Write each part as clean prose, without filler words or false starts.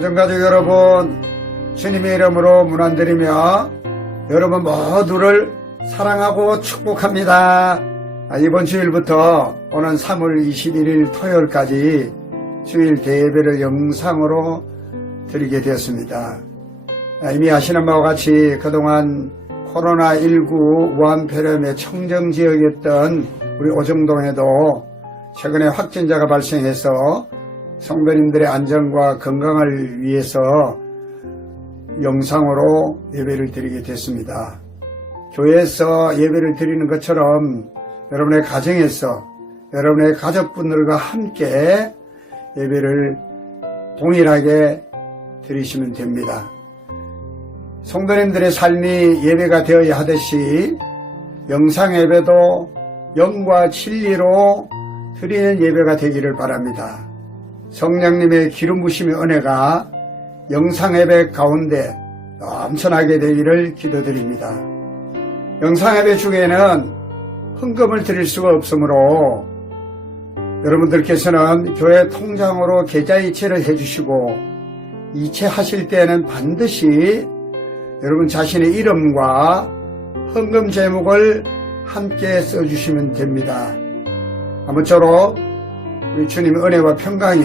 오정가족 여러분, 주님의 이름으로 문안드리며 여러분 모두를 사랑하고 축복합니다. 이번 주일부터 오는 3월 21일 토요일까지 주일 대예배를 영상으로 드리게 되었습니다. 이미 아시는 바와 같이 그동안 코로나19 무한폐렴의 청정지역이었던 우리 오정동에도 최근에 확진자가 발생해서 성도님들의 안전과 건강을 위해서 영상으로 예배를 드리게 됐습니다. 교회에서 예배를 드리는 것처럼 여러분의 가정에서 여러분의 가족분들과 함께 예배를 동일하게 드리시면 됩니다. 성도님들의 삶이 예배가 되어야 하듯이 영상 예배도 영과 진리로 드리는 예배가 되기를 바랍니다. 성령님의 기름 부심의 은혜가 영상 예배 가운데 넘쳐나게 되기를 기도드립니다. 영상 예배 중에는 헌금을 드릴 수가 없으므로 여러분들께서는 교회 통장으로 계좌이체를 해주시고 이체하실 때에는 반드시 여러분 자신의 이름과 헌금 제목을 함께 써주시면 됩니다. 아무쪼록 우리 주님의 은혜와 평강이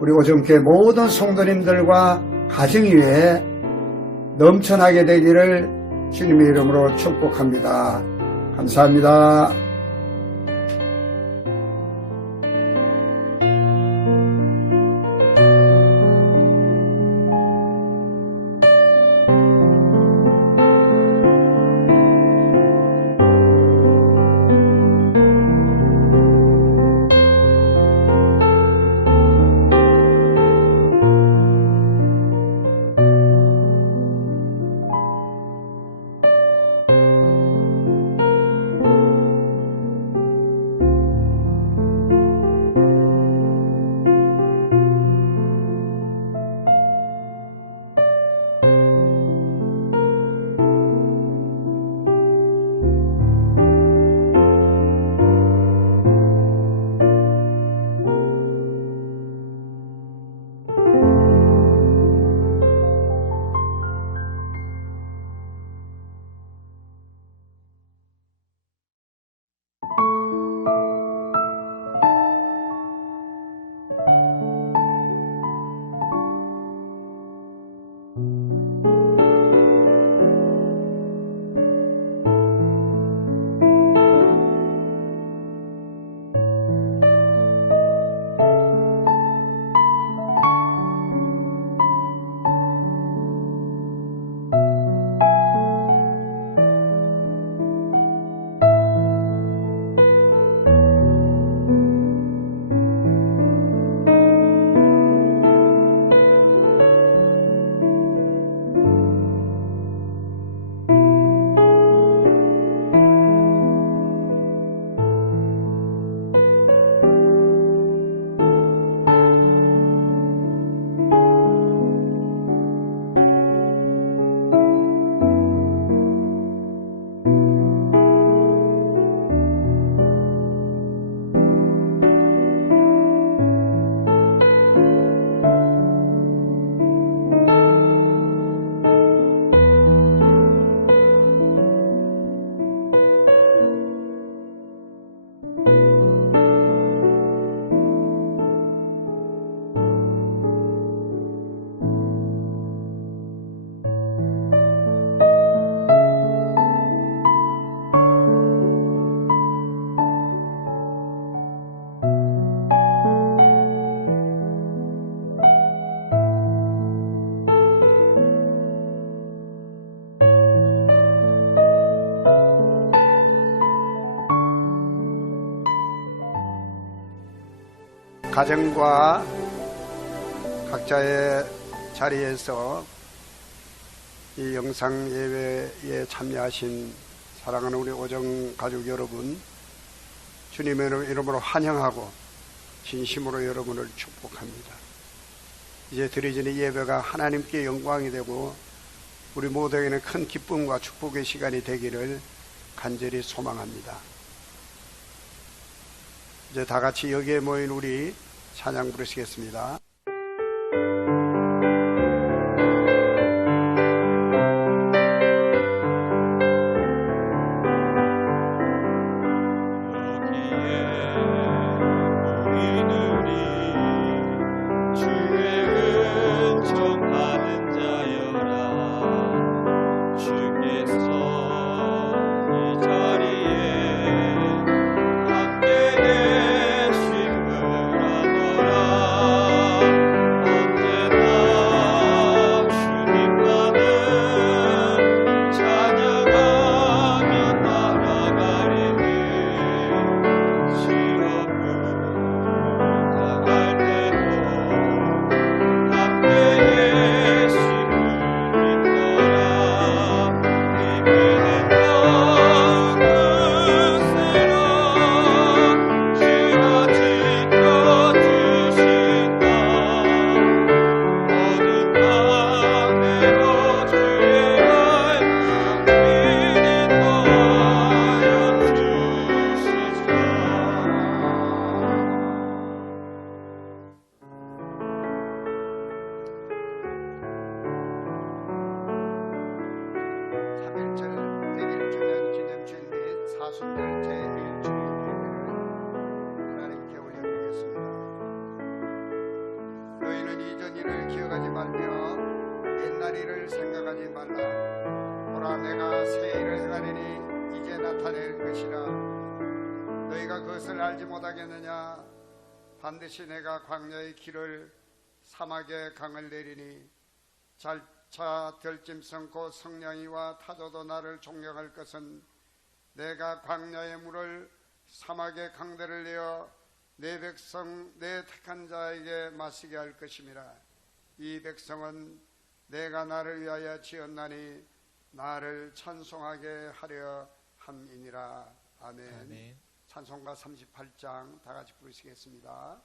우리 오정교회 모든 성도님들과 가정 위에 넘쳐나게 되기를 주님의 이름으로 축복합니다. 감사합니다. 가정과 각자의 자리에서 이 영상 예배에 참여하신 사랑하는 우리 오정 가족 여러분, 주님의 이름으로 환영하고 진심으로 여러분을 축복합니다. 이제 드려지는 예배가 하나님께 영광이 되고 우리 모두에게는 큰 기쁨과 축복의 시간이 되기를 간절히 소망합니다. 이제 다 같이 여기에 모인 우리 찬양 부르시겠습니다. 나타낼 것이라. 너희가 그것을 알지 못하겠느냐? 반드시 내가 광야의 길을 사막의 강을 내리니 잘차 들짐승 곧 성냥이와 타조도 나를 존경할 것은 내가 광야의 물을 사막의 강들을 내어 내 백성 내 택한 자에게 마시게 할 것임이라. 이 백성은 내가 나를 위하여 지었나니 나를 찬송하게 하려 함이니라. 아멘. 아멘. 찬송가 38장 다 같이 부르시겠습니다.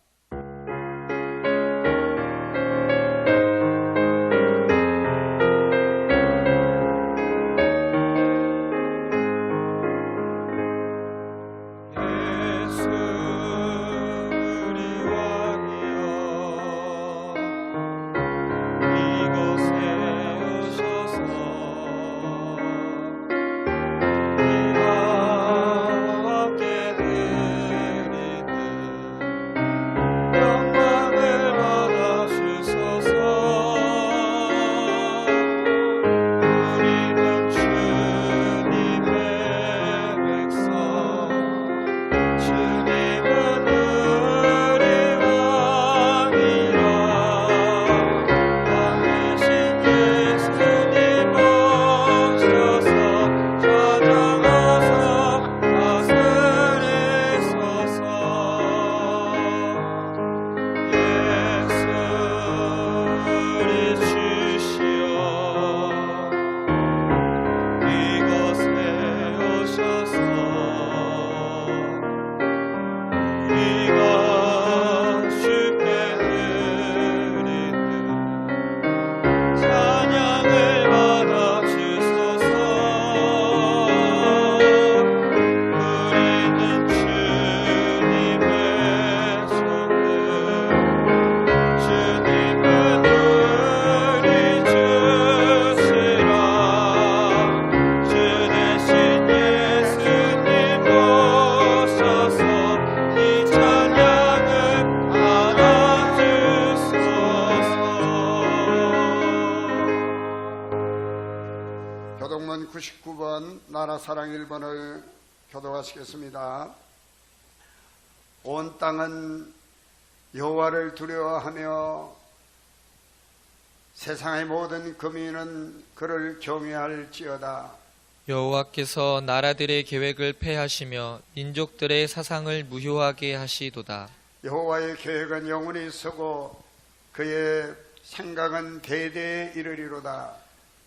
교동문 99번 나라사랑 1번을 교독하시겠습니다. 온 땅은 여호와를 두려워하며 세상의 모든 거민은 그를 경외할지어다. 여호와께서 나라들의 계획을 폐하시며 민족들의 사상을 무효하게 하시도다. 여호와의 계획은 영원히 서고 그의 생각은 대대에 이르리로다.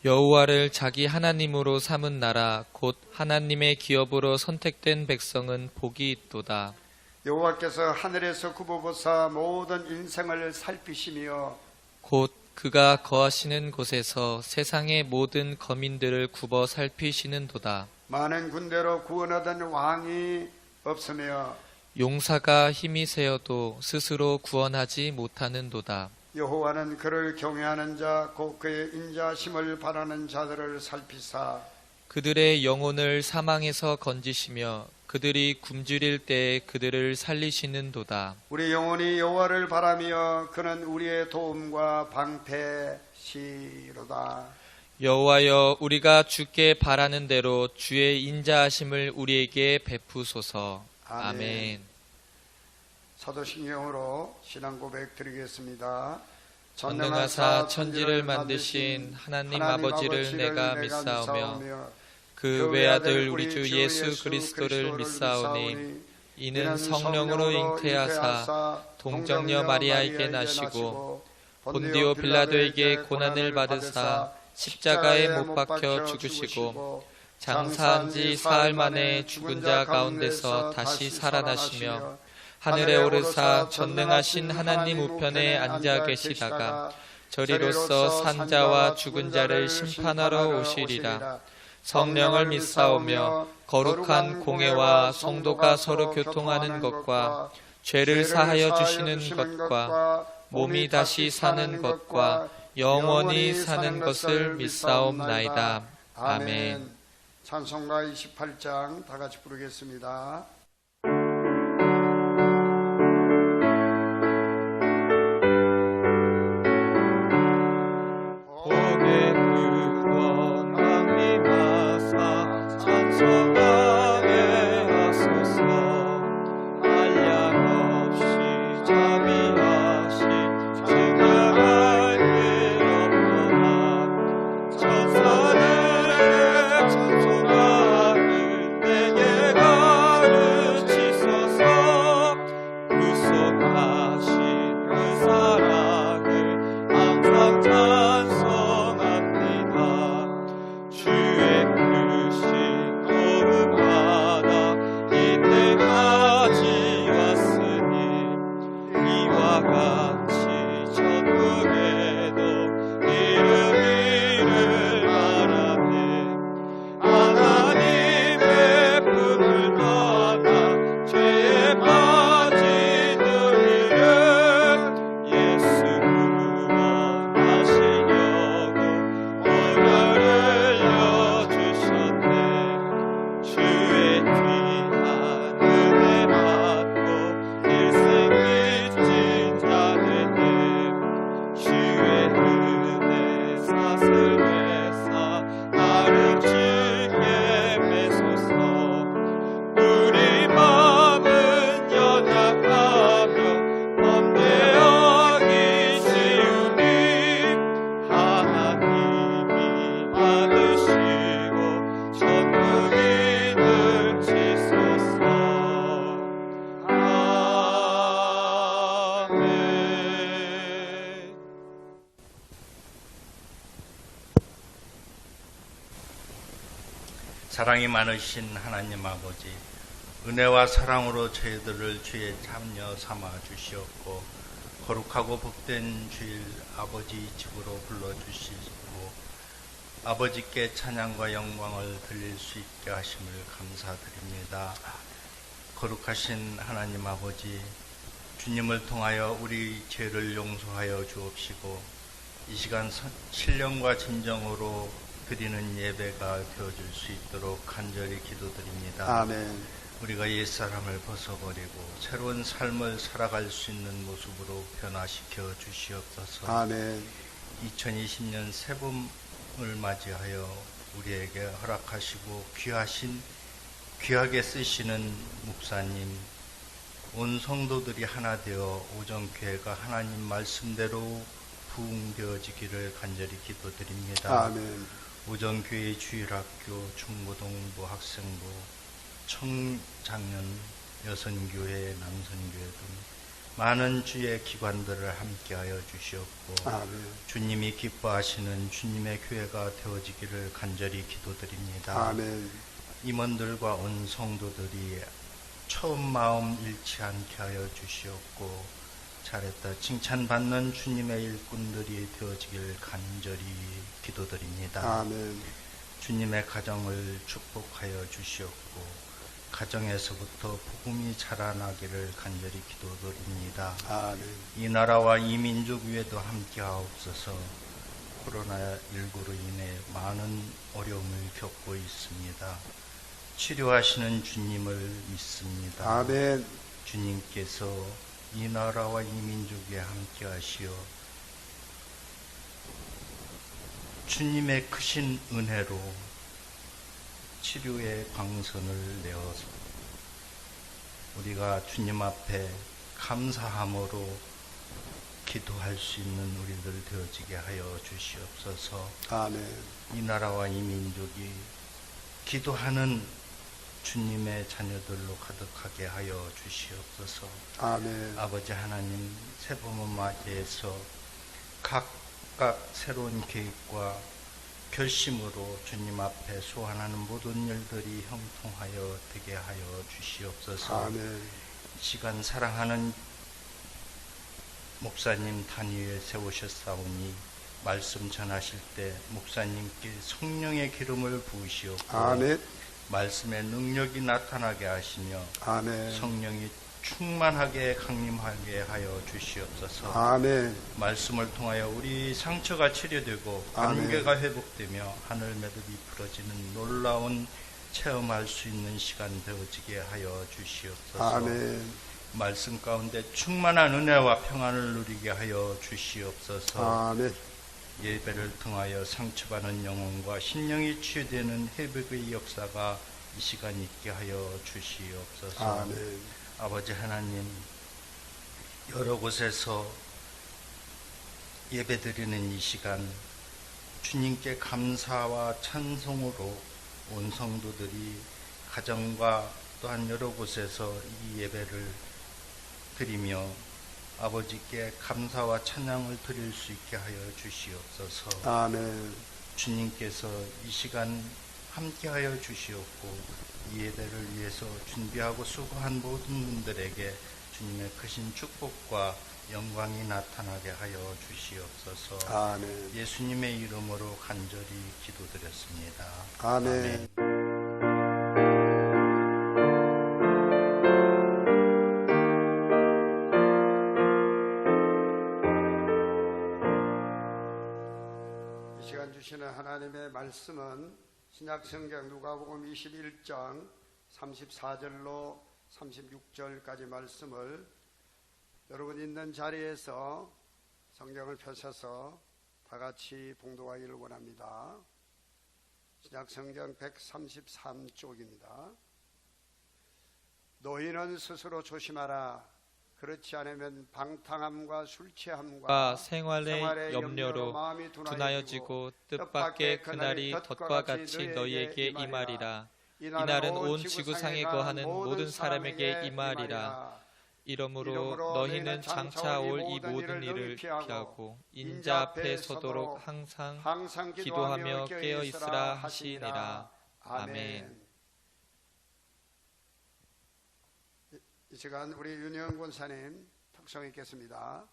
여호와를 자기 하나님으로 삼은 나라 곧 하나님의 기업으로 선택된 백성은 복이 있도다. 여호와께서 하늘에서 굽어보사 모든 인생을 살피시며 곧 그가 거하시는 곳에서 세상의 모든 거민들을 굽어 살피시는도다. 많은 군대로 구원하던 왕이 없으며 용사가 힘이 세어도 스스로 구원하지 못하는도다. 여호와는 그를 경외하는 자 곧 그의 인자심을 바라는 자들을 살피사 그들의 영혼을 사망에서 건지시며 그들이 굶주릴 때에 그들을 살리시는도다. 우리 영혼이 여호와를 바라며 그는 우리의 도움과 방패시로다. 여호와여, 우리가 주께 바라는 대로 주의 인자하심을 우리에게 베푸소서. 아멘. 사도신경으로 신앙 고백 드리겠습니다. 전능하사 천지를 만드신 하나님 아버지를 내가 믿사오며 그 외아들 우리 주 예수 그리스도를 믿사오니 이는 성령으로 잉태하사 동정녀 마리아에게 나시고 본디오 빌라도에게 고난을 받으사 십자가에 못 박혀 죽으시고 장사한 지 사흘 만에 죽은 자 가운데서 다시 살아나시며 하늘에 오르사 전능하신 하나님 우편에 앉아 계시다가 저리로서 산자와 죽은 자를 심판하러 오시리라. 성령을 믿사오며 거룩한 공회와 성도가 서로 교통하는 것과 죄를 사하여 주시는 것과 몸이 다시 사는 것과 영원히 사는 것을 믿사옵나이다. 아멘. 찬송가 28장 다 같이 부르겠습니다. 복의 구원 강림하사 찬송하게 사랑이 많으신 하나님 아버지, 은혜와 사랑으로 저희들을 주의 참여 삼아 주시었고 거룩하고 복된 주일 아버지 집으로 불러주시고 아버지께 찬양과 영광을 드릴 수 있게 하심을 감사드립니다. 거룩하신 하나님 아버지, 주님을 통하여 우리 죄를 용서하여 주옵시고 이 시간 신령과 진정으로 드리는 예배가 되어줄 수 있도록 간절히 기도드립니다. 아멘. 우리가 옛사람을 벗어버리고 새로운 삶을 살아갈 수 있는 모습으로 변화시켜 주시옵소서. 아멘. 2020년 새봄을 맞이하여 우리에게 허락하시고 귀하게 쓰시는 목사님, 온 성도들이 하나 되어 오정교회가 하나님 말씀대로 부흥되어지기를 간절히 기도드립니다. 아멘. 오정교회 주일학교, 중고등부, 학생부, 청장년, 여성교회, 남성교회 등 많은 주의 기관들을 함께하여 주시옵고 아멘. 주님이 기뻐하시는 주님의 교회가 되어지기를 간절히 기도드립니다. 아멘. 임원들과 온 성도들이 처음 마음 잃지 않게 하여 주시옵고 잘했다 칭찬받는 주님의 일꾼들이 되어지길 간절히 기도드립니다. 아멘. 주님의 가정을 축복하여 주시옵고 가정에서부터 복음이 자라나기를 간절히 기도드립니다. 아멘. 이 나라와 이 민족 위에도 함께하옵소서. 코로나19로 인해 많은 어려움을 겪고 있습니다. 치료하시는 주님을 믿습니다. 아멘. 주님께서 이 나라와 이 민족에 함께하시어 주님의 크신 은혜로 치료의 광선을 내어서 우리가 주님 앞에 감사함으로 기도할 수 있는 우리들 되어지게 하여 주시옵소서. 아멘. 이 나라와 이 민족이 기도하는 주님의 자녀들로 가득하게 하여 주시옵소서. 아멘. 아버지 하나님, 새봄을 맞이해서 각각 새로운 계획과 결심으로 주님 앞에 소환하는 모든 일들이 형통하여 되게 하여 주시옵소서. 아멘. 시간 사랑하는 목사님 단위에 세우셨사오니 말씀 전하실 때 목사님께 성령의 기름을 부으시옵고 아멘. 말씀의 능력이 나타나게 하시며 아멘. 성령이 충만하게 강림하게 하여 주시옵소서. 아멘. 말씀을 통하여 우리 상처가 치료되고 아멘. 관계가 회복되며 하늘 매듭이 풀어지는 놀라운 체험할 수 있는 시간 되어지게 하여 주시옵소서. 아멘. 말씀 가운데 충만한 은혜와 평안을 누리게 하여 주시옵소서. 아멘. 예배를 통하여 상처받은 영혼과 심령이 치유되는 회복의 역사가 이 시간 있게 하여 주시옵소서. 아멘. 아버지 하나님, 여러 곳에서 예배드리는 이 시간 주님께 감사와 찬송으로 온 성도들이 가정과 또한 여러 곳에서 이 예배를 드리며 아버지께 감사와 찬양을 드릴 수 있게 하여 주시옵소서. 아멘. 주님께서 이 시간 함께하여 주시옵고 이 예배를 위해서 준비하고 수고한 모든 분들에게 주님의 크신 축복과 영광이 나타나게 하여 주시옵소서. 아멘. 예수님의 이름으로 간절히 기도드렸습니다. 아멘. 이 시간 주시는 하나님의 말씀은 신약성경 누가복음 21장 34절로 36절까지 말씀을 여러분 있는 자리에서 성경을 펴셔서 다 같이 봉독하기를 원합니다. 신약성경 133쪽입니다. 너희는 스스로 조심하라. 그렇지 않으면 방탕함과 술취함과 생활의 염려로 마음이 둔하여지고 뜻밖의 그날이 덫과 같이 너희에게 임하리라. 이날은 온 지구상에 거하는 모든 사람에게 임하리라. 이러므로 너희는 장차 올 이 모든 일을 피하고 인자 앞에 서도록 항상 기도하며 깨어 있으라 하시니라. 아멘. 이 시간 우리 윤영 권사님 특성 있겠습니다.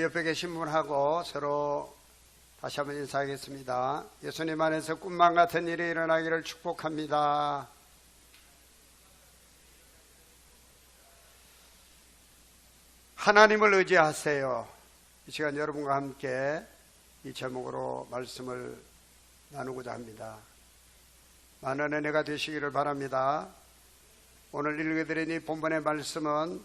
우리 옆에 계신 분하고 서로 다시 한번 인사하겠습니다. 예수님 안에서 꿈만 같은 일이 일어나기를 축복합니다. 하나님을 의지하세요. 이 시간 여러분과 함께 이 제목으로 말씀을 나누고자 합니다. 많은 은혜가 되시기를 바랍니다. 오늘 읽어드린 이 본문의 말씀은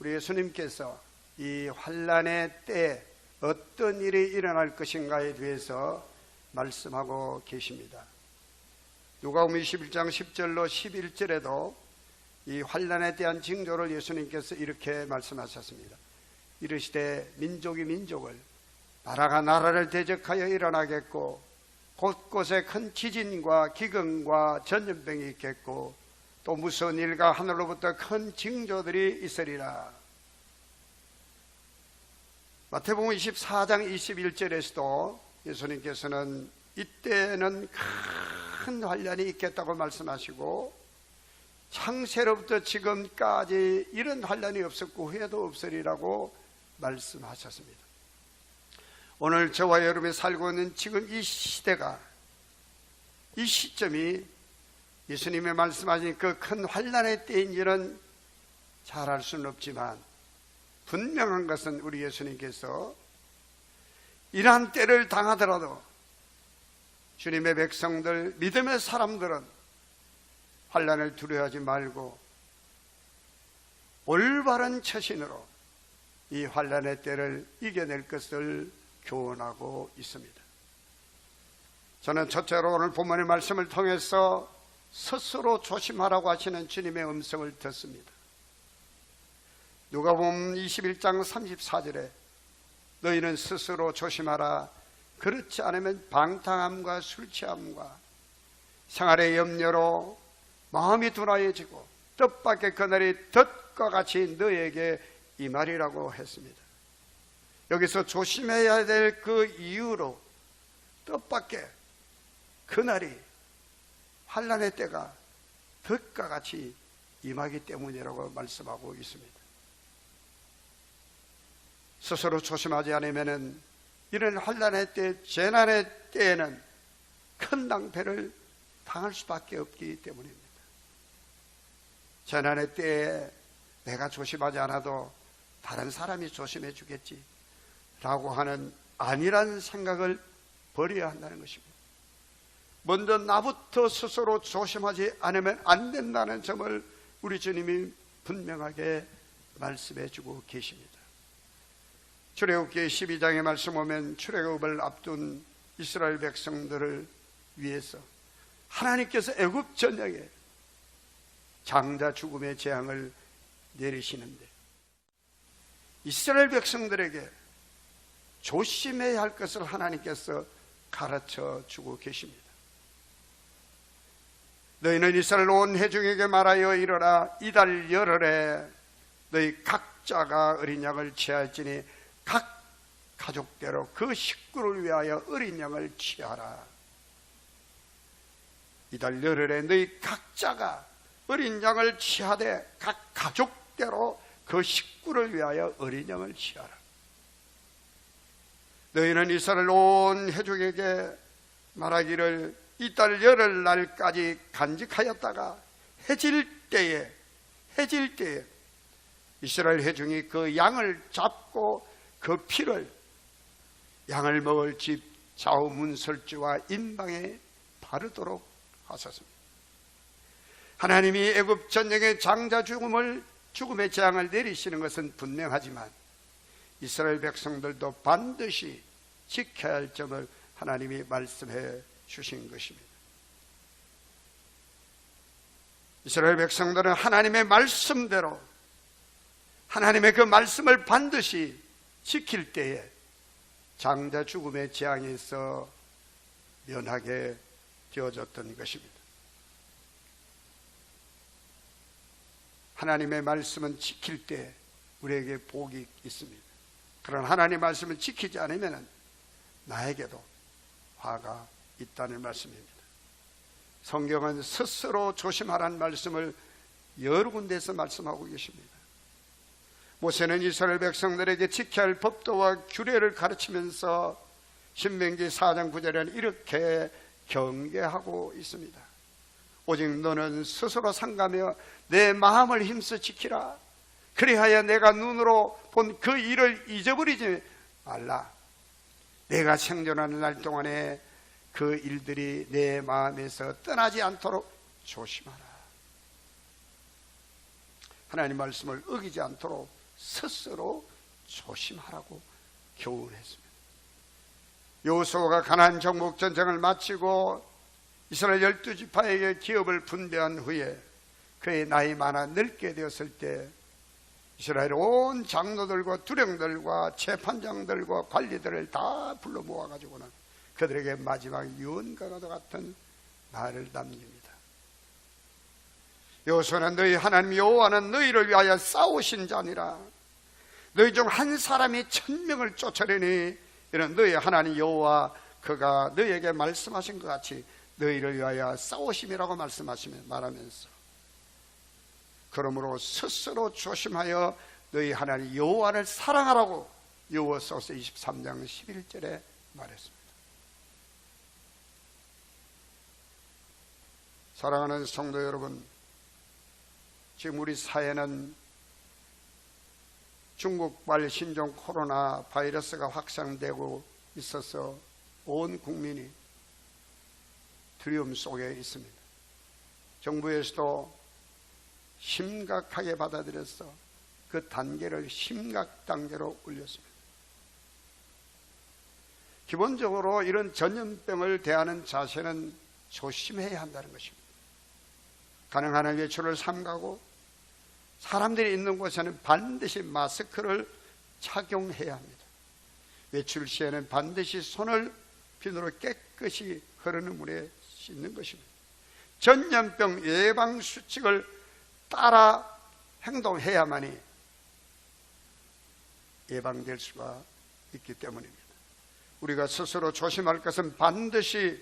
우리 예수님께서 이 환난의 때에 어떤 일이 일어날 것인가에 대해서 말씀하고 계십니다. 누가복음 21장 10절로 11절에도 이 환난에 대한 징조를 예수님께서 이렇게 말씀하셨습니다. 이르시되 민족이 민족을 나라가 나라를 대적하여 일어나겠고 곳곳에 큰 지진과 기근과 전염병이 있겠고 또 무서운 일과 하늘로부터 큰 징조들이 있으리라. 마태복음 24장 21절에서도 예수님께서는 이때는 큰 환란이 있겠다고 말씀하시고 창세로부터 지금까지 이런 환란이 없었고 후회도 없으리라고 말씀하셨습니다. 오늘 저와 여러분이 살고 있는 지금 이 시대가, 이 시점이 예수님의 말씀하신 그 큰 환란의 때인지는 잘 알 수는 없지만 분명한 것은 우리 예수님께서 이러한 때를 당하더라도 주님의 백성들, 믿음의 사람들은 환란을 두려워하지 말고 올바른 처신으로 이 환란의 때를 이겨낼 것을 교훈하고 있습니다. 저는 첫째로 오늘 본문의 말씀을 통해서 스스로 조심하라고 하시는 주님의 음성을 듣습니다. 누가복음 21장 34절에 너희는 스스로 조심하라. 그렇지 않으면 방탕함과 술취함과 생활의 염려로 마음이 둔하여지고 뜻밖의 그날이 덫과 같이 너희에게 임하리라고 했습니다. 여기서 조심해야 될 그 이유로 뜻밖의 그날이, 환란의 때가 덫과 같이 임하기 때문이라고 말씀하고 있습니다. 스스로 조심하지 않으면 이런 환란의 때, 재난의 때에는 큰 낭패를 당할 수밖에 없기 때문입니다. 재난의 때에 내가 조심하지 않아도 다른 사람이 조심해 주겠지 라고 하는 아니란 생각을 버려야 한다는 것입니다. 먼저 나부터 스스로 조심하지 않으면 안 된다는 점을 우리 주님이 분명하게 말씀해 주고 계십니다. 출애굽기 12장의 말씀 보면 출애굽을 앞둔 이스라엘 백성들을 위해서 하나님께서 애굽 전역에 장자 죽음의 재앙을 내리시는데 이스라엘 백성들에게 조심해야 할 것을 하나님께서 가르쳐 주고 계십니다. 너희는 이스라엘 온 회중에게 말하여 이르라. 이달 열흘에 너희 각자가 어린 양을 취할지니 각 가족대로 그 식구를 위하여 어린 양을 취하라. 이달 열흘에 너희 각자가 어린 양을 취하되 각 가족대로 그 식구를 위하여 어린 양을 취하라. 너희는 이스라엘 온 회중에게 말하기를 이달 열흘 날까지 간직하였다가 해질 때에 이스라엘 회중이 그 양을 잡고 그 피를 양을 먹을 집 좌우 문설주와 인방에 바르도록 하셨습니다. 하나님이 애굽 전역의 장자 죽음의 재앙을 내리시는 것은 분명하지만 이스라엘 백성들도 반드시 지켜야 할 점을 하나님이 말씀해 주신 것입니다. 이스라엘 백성들은 하나님의 말씀대로 하나님의 그 말씀을 반드시 지킬 때에 장자 죽음의 재앙에서 면하게 되어졌던 것입니다. 하나님의 말씀은 지킬 때 우리에게 복이 있습니다. 그러나 하나님의 말씀을 지키지 않으면 나에게도 화가 있다는 말씀입니다. 성경은 스스로 조심하라는 말씀을 여러 군데에서 말씀하고 계십니다. 모세는 이스라엘 백성들에게 지켜야 할 법도와 규례를 가르치면서 신명기 4장 9절에는 이렇게 경계하고 있습니다. 오직 너는 스스로 삼가며 내 마음을 힘써 지키라. 그리하여 내가 눈으로 본 그 일을 잊어버리지 말라. 내가 생존하는 날 동안에 그 일들이 내 마음에서 떠나지 않도록 조심하라. 하나님 말씀을 어기지 않도록 스스로 조심하라고 교훈했습니다. 여호수아가 가나안 정복 전쟁을 마치고 이스라엘 12지파에게 기업을 분배한 후에 그의 나이 많아 늙게 되었을 때 이스라엘 온 장로들과 두령들과 재판장들과 관리들을 다 불러 모아가지고는 그들에게 마지막 유언과도 같은 말을 남깁니다. 여호수아는 너희 하나님 여호와는 너희를 위하여 싸우신 자니라. 너희 중 한 사람이 1000명을 쫓아내니 이런 너희 하나님 여호와 그가 너희에게 말씀하신 것 같이 너희를 위하여 싸우심이라고 말하면서 그러므로 스스로 조심하여 너희 하나님 여호와를 사랑하라고 여호와서서 23장 11절에 말했습니다. 사랑하는 성도 여러분, 지금 우리 사회는 중국발 신종 코로나 바이러스가 확산되고 있어서 온 국민이 두려움 속에 있습니다. 정부에서도 심각하게 받아들여서 그 단계를 심각 단계로 올렸습니다. 기본적으로 이런 전염병을 대하는 자세는 조심해야 한다는 것입니다. 가능한 한 외출을 삼가고 사람들이 있는 곳에는 반드시 마스크를 착용해야 합니다. 외출 시에는 반드시 손을 비누로 깨끗이 흐르는 물에 씻는 것입니다. 전염병 예방 수칙을 따라 행동해야만이 예방될 수가 있기 때문입니다. 우리가 스스로 조심할 것은 반드시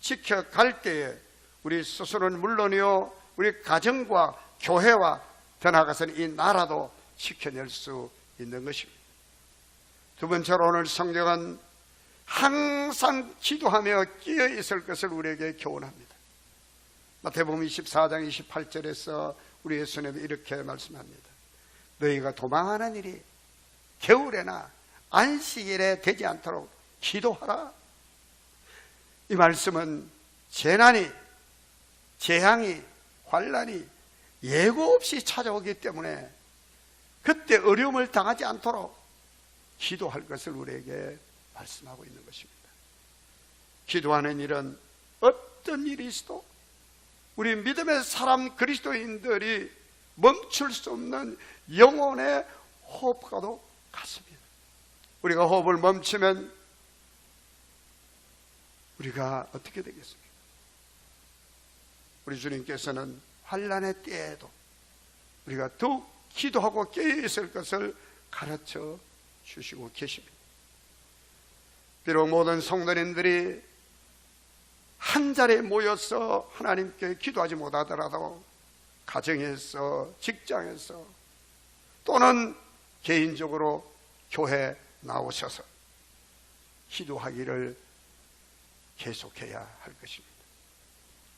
지켜갈 때에 우리 스스로는 물론이요 우리 가정과 교회와 더 나아가서는 이 나라도 지켜낼 수 있는 것입니다. 두 번째로 오늘 성경은 항상 기도하며 끼어 있을 것을 우리에게 교훈합니다. 마태복음 24장 28절에서 우리 예수님이 이렇게 말씀합니다. 너희가 도망하는 일이 겨울에나 안식일에 되지 않도록 기도하라. 이 말씀은 재난이, 재앙이, 환난이 예고 없이 찾아오기 때문에 그때 어려움을 당하지 않도록 기도할 것을 우리에게 말씀하고 있는 것입니다. 기도하는 일은 어떤 일이 있어도 우리 믿음의 사람 그리스도인들이 멈출 수 없는 영혼의 호흡과도 같습니다. 우리가 호흡을 멈추면 우리가 어떻게 되겠습니까? 우리 주님께서는 환난의 때에도 우리가 더욱 기도하고 깨어있을 것을 가르쳐 주시고 계십니다. 비록 모든 성도님들이 한 자리에 모여서 하나님께 기도하지 못하더라도 가정에서, 직장에서 또는 개인적으로 교회에 나오셔서 기도하기를 계속해야 할 것입니다.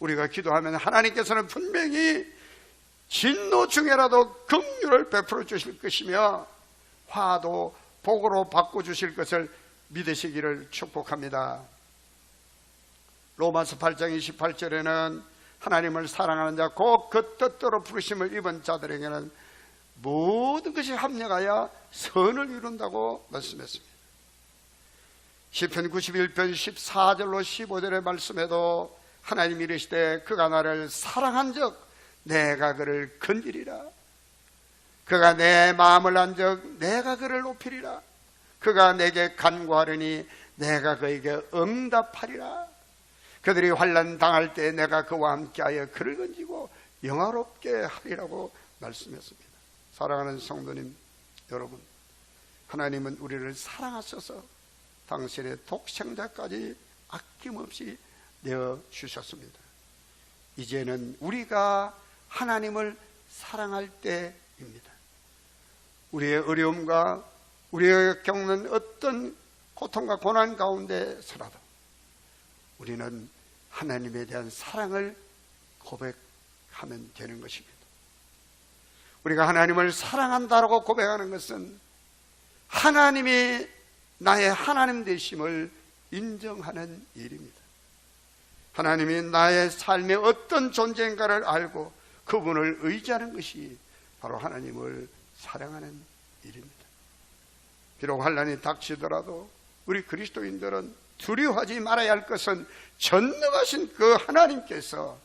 우리가 기도하면 하나님께서는 분명히 진노 중에라도 긍휼을 베풀어 주실 것이며 화도 복으로 바꿔주실 것을 믿으시기를 축복합니다. 로마서 8장 28절에는 하나님을 사랑하는 자 곧 그 뜻대로 부르심을 입은 자들에게는 모든 것이 합력하여 선을 이룬다고 말씀했습니다. 시편 91편 14절로 15절의 말씀에도 하나님이 이르시되 그가 나를 사랑한즉 내가 그를 건지리라. 그가 내 마음을 안즉 내가 그를 높이리라. 그가 내게 간구하려니 내가 그에게 응답하리라. 그들이 환난 당할 때 내가 그와 함께하여 그를 건지고 영화롭게 하리라고 말씀했습니다. 사랑하는 성도님 여러분, 하나님은 우리를 사랑하셔서 당신의 독생자까지 아낌없이 내어주셨습니다. 이제는 우리가 하나님을 사랑할 때입니다. 우리의 어려움과 우리가 겪는 어떤 고통과 고난 가운데서라도 우리는 하나님에 대한 사랑을 고백하면 되는 것입니다. 우리가 하나님을 사랑한다라고 고백하는 것은 하나님이 나의 하나님 되심을 인정하는 일입니다. 하나님이 나의 삶의 어떤 존재인가를 알고 그분을 의지하는 것이 바로 하나님을 사랑하는 일입니다. 비록 환난이 닥치더라도 우리 그리스도인들은 두려워하지 말아야 할 것은 전능하신 그 하나님께서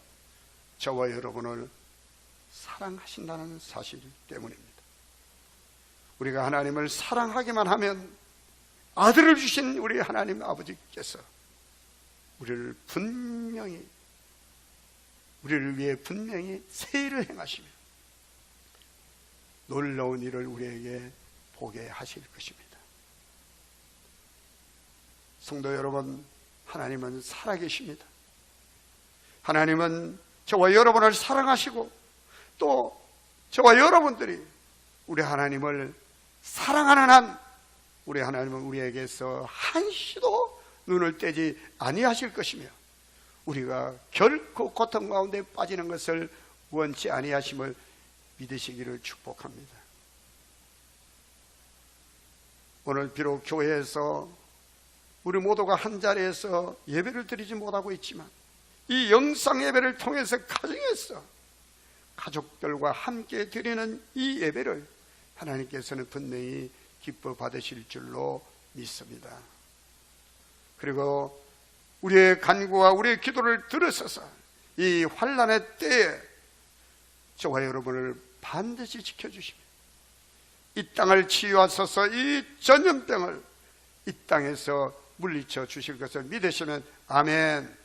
저와 여러분을 사랑하신다는 사실 때문입니다. 우리가 하나님을 사랑하기만 하면 아들을 주신 우리 하나님 아버지께서 우리를 위해 분명히 세일을 행하시며 놀라운 일을 우리에게 보게 하실 것입니다. 성도 여러분, 하나님은 살아계십니다. 하나님은 저와 여러분을 사랑하시고 또 저와 여러분들이 우리 하나님을 사랑하는 한 우리 하나님은 우리에게서 한시도 눈을 떼지 아니하실 것이며 우리가 결코 고통 가운데 빠지는 것을 원치 아니하심을 믿으시기를 축복합니다. 오늘 비록 교회에서 우리 모두가 한자리에서 예배를 드리지 못하고 있지만 이 영상 예배를 통해서 가정에서 가족들과 함께 드리는 이 예배를 하나님께서는 분명히 기뻐 받으실 줄로 믿습니다. 그리고 우리의 간구와 우리의 기도를 들으셔서 이 환난의 때에 저와 여러분을 반드시 지켜주시며 이 땅을 치유하셔서 이 전염병을 이 땅에서 물리쳐 주실 것을 믿으시면 아멘.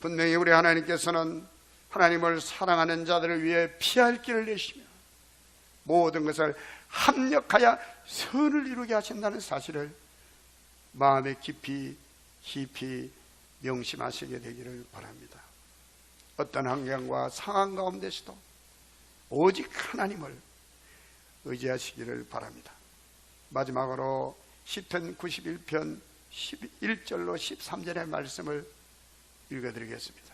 분명히 우리 하나님께서는 하나님을 사랑하는 자들을 위해 피할 길을 내시며 모든 것을 합력하여 선을 이루게 하신다는 사실을 마음에 깊이 명심하시게 되기를 바랍니다. 어떤 환경과 상황 가운데서도 오직 하나님을 의지하시기를 바랍니다. 마지막으로 시편 91편 11절로 13절의 말씀을 읽어드리겠습니다.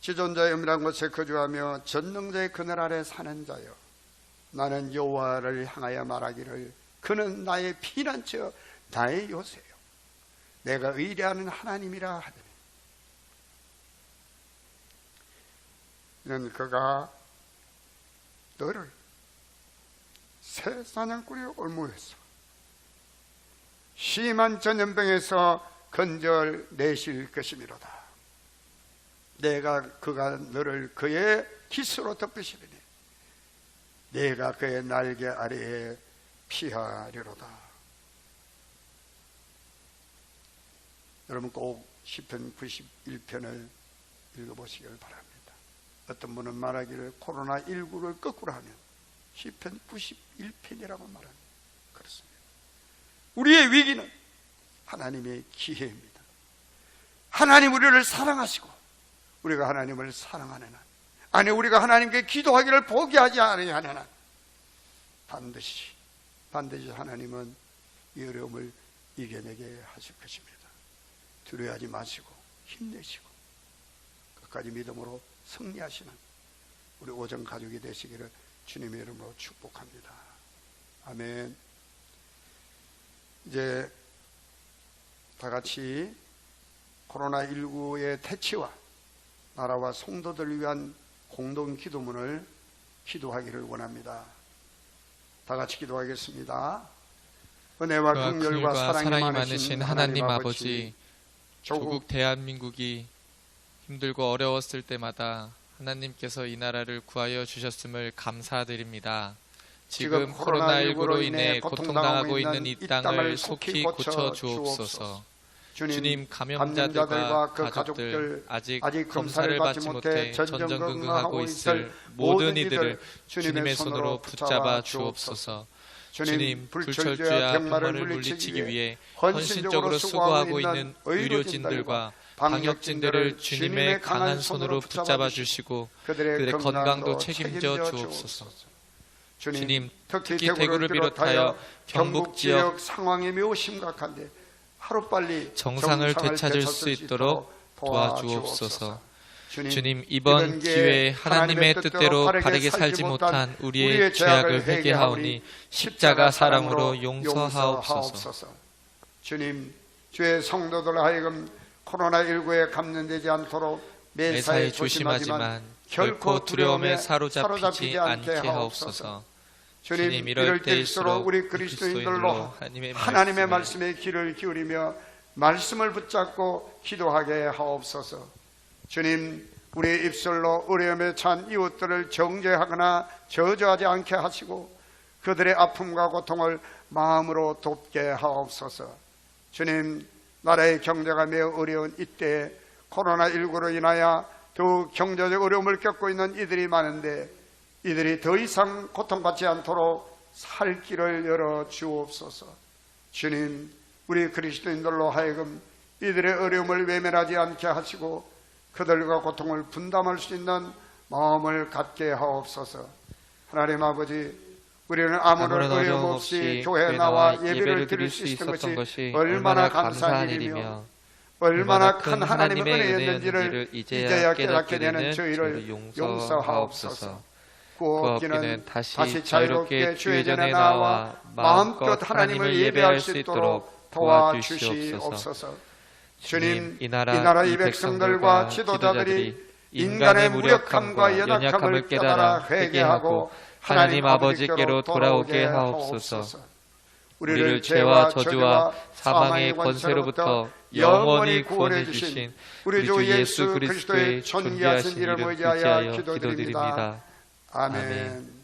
지존자의 은밀한 곳에 거주하며 전능자의 그늘 아래 사는 자여, 나는 여호와를 향하여 말하기를 그는 나의 피난처 나의 요새요 내가 의뢰하는 하나님이라 하더니 이는 그가 너를 새 사냥꾼의 올무에서 심한 전염병에서 건져내실 것이미로다. 그가 너를 그의 깃으로 덮으시리니 내가 그의 날개 아래에 피하리로다. 여러분 꼭 시편 91편을 읽어보시길 바랍니다. 어떤 분은 말하기를 코로나19를 거꾸로 하면 시편 91편이라고 말합니다. 그렇습니다. 우리의 위기는 하나님의 기회입니다. 하나님 우리를 사랑하시고 우리가 하나님을 사랑하는 한, 아니 우리가 하나님께 기도하기를 포기하지 않으려는 한 반드시 하나님은 이 어려움을 이겨내게 하실 것입니다. 두려워하지 마시고 힘내시고 끝까지 믿음으로 승리하시는 우리 오정 가족이 되시기를 주님의 이름으로 축복합니다. 아멘. 이제 다 같이 코로나19의 퇴치와 나라와 성도들을 위한 공동 기도문을 기도하기를 원합니다. 다 같이 기도하겠습니다. 은혜와 긍휼과 사랑이 많으신 하나님 아버지, 조국 대한민국이 힘들고 어려웠을 때마다 하나님께서 이 나라를 구하여 주셨음을 감사드립니다. 지금 코로나19로 인해 고통당하고 있는 이 땅을 속히 고쳐 주옵소서. 주님, 감염자들과 그 가족들, 아직 검사를 받지 못해 전전긍긍하고 있을 모든 이들을 주님의 손으로 붙잡아 주옵소서. 주님, 불철주야 병마를 물리치기 위해 헌신적으로 수고하고 있는 의료진들과 방역진들을 주님의 강한 손으로 붙잡아 주시고 그들의 건강도 책임져 주옵소서. 주님, 특히 대구를 비롯하여 경북 지역 상황이 매우 심각한데 하루빨리 정상을 되찾을 수 있도록 도와주옵소서. 주님, 이번 기회에 하나님의 뜻대로 바르게 살지 못한 우리의 죄악을 회개하오니 십자가 사랑으로 용서하옵소서. 주님, 주의 성도들 하여금 코로나19에 감염되지 않도록 매사에 조심하지만 결코 두려움에 사로잡히지 않게 하옵소서. 주님, 이럴 때일수록 우리 그리스도인들로 하나님의 말씀에 귀를 기울이며 말씀을 붙잡고 기도하게 하옵소서. 주님, 우리의 입술로 어려움에 찬 이웃들을 정죄하거나 저주하지 않게 하시고 그들의 아픔과 고통을 마음으로 돕게 하옵소서. 주님, 나라의 경제가 매우 어려운 이때 코로나19로 인하여 더욱 경제적 어려움을 겪고 있는 이들이 많은데 이들이 더 이상 고통받지 않도록 살 길을 열어 주옵소서. 주님, 우리 그리스도인들로 하여금 이들의 어려움을 외면하지 않게 하시고 그들과 고통을 분담할 수 있는 마음을 갖게 하옵소서. 하나님 아버지, 우리는 아무런 어려움 없이 교회에 나와 예배를 드릴 수 있었던 것이 얼마나 감사한 일이며 얼마나 큰 하나님의 은혜였는지를 이제야 깨닫게 되는 저희를 용서하옵소서. 구원기는 다시 자유롭게 주의 전에 나와 마음껏 하나님을 예배할 수 있도록 도와주시옵소서. 주님, 이 나라 이 백성들과 지도자들이 인간의 무력함과 연약함을 깨달아 회개하고 하나님 아버지께로 돌아오게 하옵소서. 우리를 죄와 저주와 사망의 권세로부터 영원히 구원해 주신 우리 주 예수 그리스도의 존귀하신 이름을 의지하여 기도드립니다. 아멘.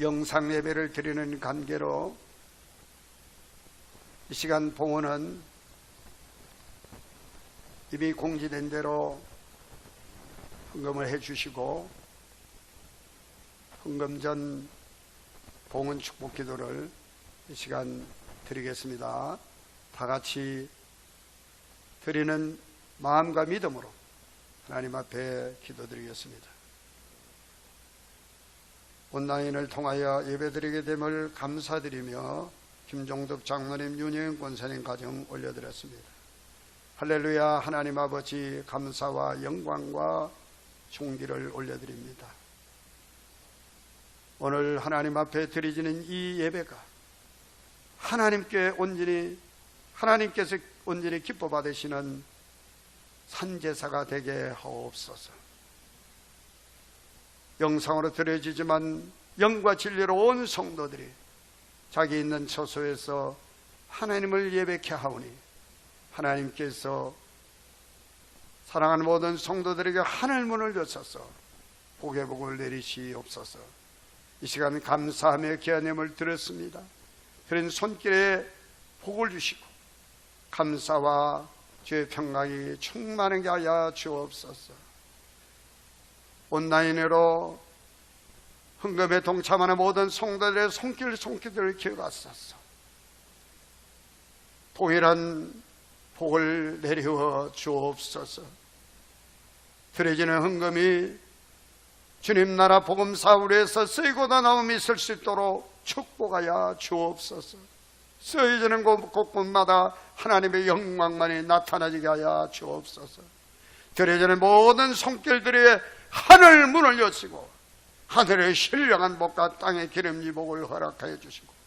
영상 예배를 드리는 관계로 이 시간 봉헌은 이미 공지된 대로 헌금을 해주시고 헌금 전 봉헌 축복 기도를 이 시간 드리겠습니다. 다 같이 드리는 마음과 믿음으로 하나님 앞에 기도드리겠습니다. 온라인을 통하여 예배드리게 됨을 감사드리며 김종덕 장로님, 윤여영 권사님 가정 올려드렸습니다. 할렐루야. 하나님 아버지, 감사와 영광과 존귀를 올려드립니다. 오늘 하나님 앞에 드리지는 이 예배가 하나님께서 온전히 기뻐 받으시는 산제사가 되게 하옵소서. 영상으로 드려지지만 영과 진리로 온 성도들이 자기 있는 처소에서 하나님을 예배케 하오니 하나님께서 사랑하는 모든 성도들에게 하늘 문을 여셔서 복의 복을 내리시옵소서. 이 시간 감사하며 기한임을 드렸습니다. 그런 손길에 복을 주시고 감사와 주의 평강이 충만하게 하여 주옵소서. 온라인으로 헌금에 동참하는 모든 성도들의 손길을 기억하소서. 동일한 복을 내리워 주옵소서. 드려지는 헌금이 주님 나라 복음 사울에서 쓰이고다 나옴이 있을 수 있도록 축복하여 주옵소서. 쓰여지는 곳곳마다 하나님의 영광만이 나타나지게 하여 주옵소서. 드려지는 모든 손길들이 하늘 문을 여시고 하늘의 신령한 복과 땅의 기름진 복을 허락하여 주시고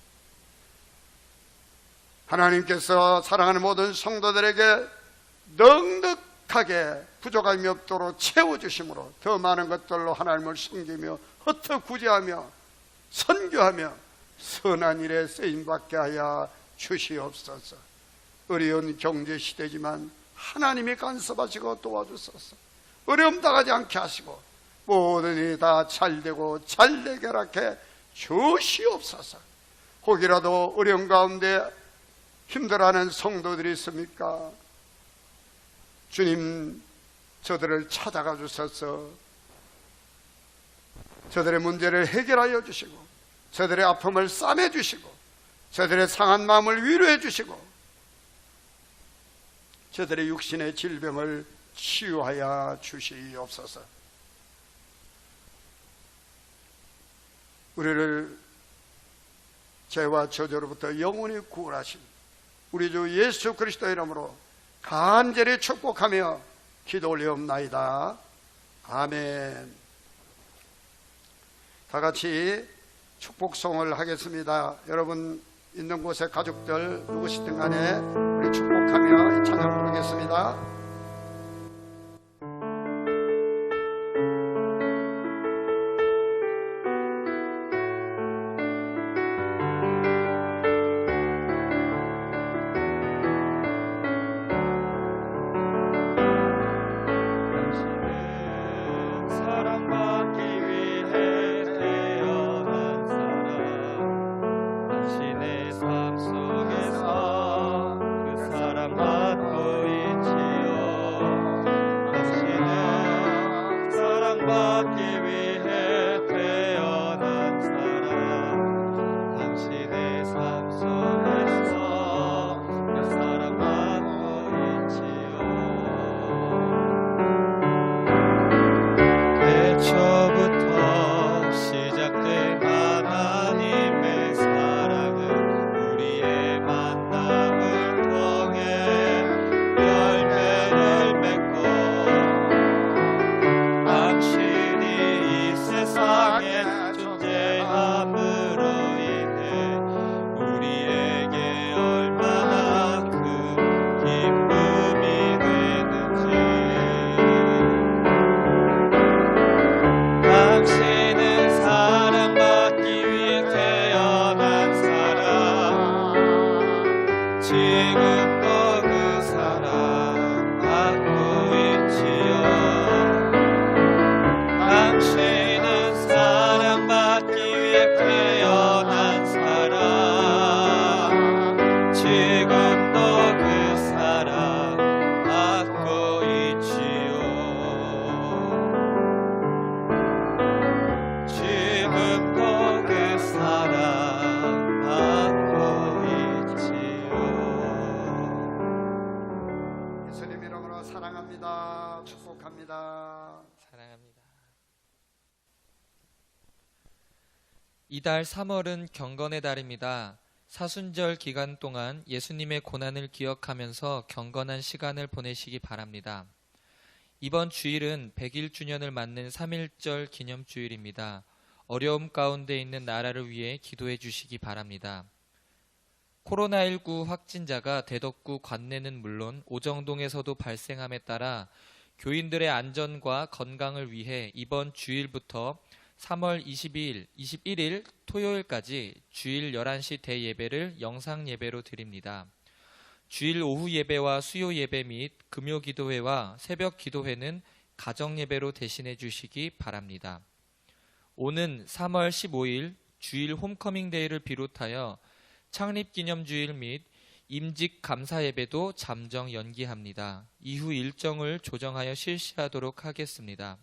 하나님께서 사랑하는 모든 성도들에게 넉넉하게 부족함이 없도록 채워주심으로 더 많은 것들로 하나님을 섬기며 헛헛구제하며 선교하며 선한 일에 쓰임받게 하여 주시옵소서. 어려운 경제시대지만 하나님이 간섭하시고 도와주소서. 어려움 당하지 않게 하시고 모든 일이 다 잘되고 잘되게 허락해 주시옵소서. 혹이라도 어려운 가운데 힘들어하는 성도들이 있습니까? 주님, 저들을 찾아가 주셔서 저들의 문제를 해결하여 주시고 저들의 아픔을 싸매 주시고 저들의 상한 마음을 위로해 주시고 저들의 육신의 질병을 치유하여 주시옵소서. 우리를 죄와 저주로부터 영원히 구원하신 우리 주 예수 그리스도 이름으로 간절히 축복하며 기도 올리옵나이다. 아멘. 다 같이 축복송을 하겠습니다. 여러분 있는 곳에 가족들 누구시든 간에 우리 축복하며 이 찬양 부르겠습니다. 사랑받기 위해 태어난 예수님 이름으로 사랑합니다. 축복합니다. 사랑합니다. 이달 3월은 경건의 달입니다. 사순절 기간 동안 예수님의 고난을 기억하면서 경건한 시간을 보내시기 바랍니다. 이번 주일은 100일 주년을 맞는 3.1절 기념주일입니다. 어려움 가운데 있는 나라를 위해 기도해 주시기 바랍니다. 코로나19 확진자가 대덕구 관내는 물론 오정동에서도 발생함에 따라 교인들의 안전과 건강을 위해 이번 주일부터 3월 22일, 21일 토요일까지 주일 11시 대예배를 영상예배로 드립니다. 주일 오후 예배와 수요 예배 및 금요 기도회와 새벽 기도회는 가정예배로 대신해 주시기 바랍니다. 오는 3월 15일 주일 홈커밍 데이를 비롯하여 창립기념주일 및 임직 감사 예배도 잠정 연기합니다. 이후 일정을 조정하여 실시하도록 하겠습니다.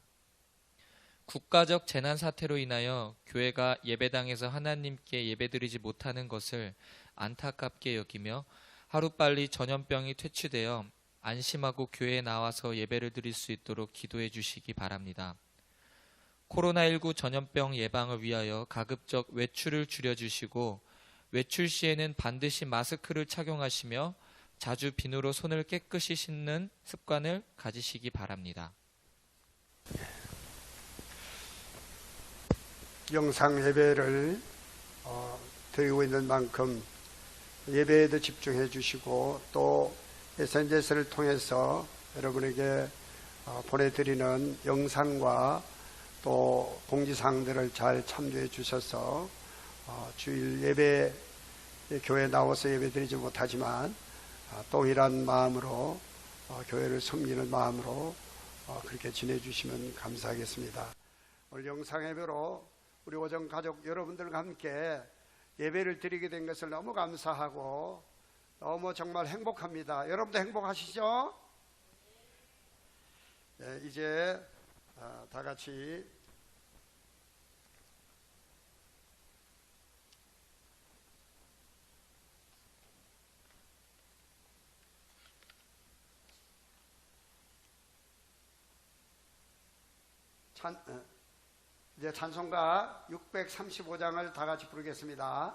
국가적 재난 사태로 인하여 교회가 예배당에서 하나님께 예배드리지 못하는 것을 안타깝게 여기며 하루빨리 전염병이 퇴치되어 안심하고 교회에 나와서 예배를 드릴 수 있도록 기도해 주시기 바랍니다. 코로나19 전염병 예방을 위하여 가급적 외출을 줄여주시고 외출 시에는 반드시 마스크를 착용하시며 자주 비누로 손을 깨끗이 씻는 습관을 가지시기 바랍니다. 영상 예배를 드리고 있는 만큼 예배에도 집중해 주시고 또 SNS를 통해서 여러분에게 보내드리는 영상과 또 공지사항들을 잘 참조해 주셔서 주일 예배 교회에 나와서 예배 드리지 못하지만 동일한 마음으로 교회를 섬기는 마음으로 그렇게 지내주시면 감사하겠습니다. 오늘 영상 예배로 우리 오정 가족 여러분들과 함께 예배를 드리게 된 것을 너무 감사하고 너무 정말 행복합니다. 여러분도 행복하시죠? 네, 이제 다 같이 이제 찬송가 635장을 다 같이 부르겠습니다.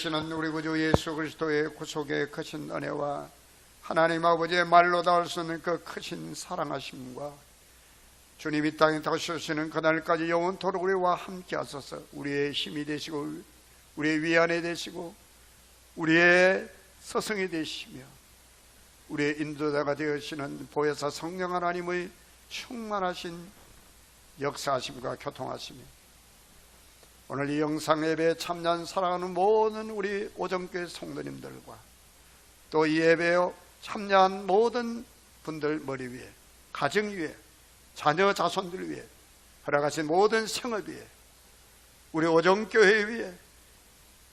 되시는 우리 구주 예수 그리스도의 구속의 크신 은혜와 하나님 아버지의 말로 닿을 수 없는 그 크신 사랑하심과 주님 이 땅에 다시오시는 그날까지 영원토록 우리와 함께 하소서. 우리의 힘이 되시고 우리의 위안이 되시고 우리의 스승이 되시며 우리의 인도자가 되시는 보혜사 성령 하나님의 충만하신 역사하심과 교통하심이 오늘 이 영상 예배에 참여한 사랑하는 모든 우리 오정교회 성도님들과 또 이 예배에 참여한 모든 분들 머리 위에, 가정 위에, 자녀 자손들 위에, 허락하신 모든 생업 위에, 우리 오정교회 위에,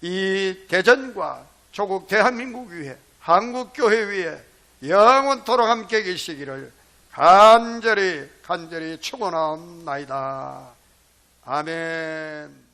이 대전과 조국 대한민국 위에, 한국교회 위에 영원토록 함께 계시기를 간절히 축원하옵나이다. 아멘.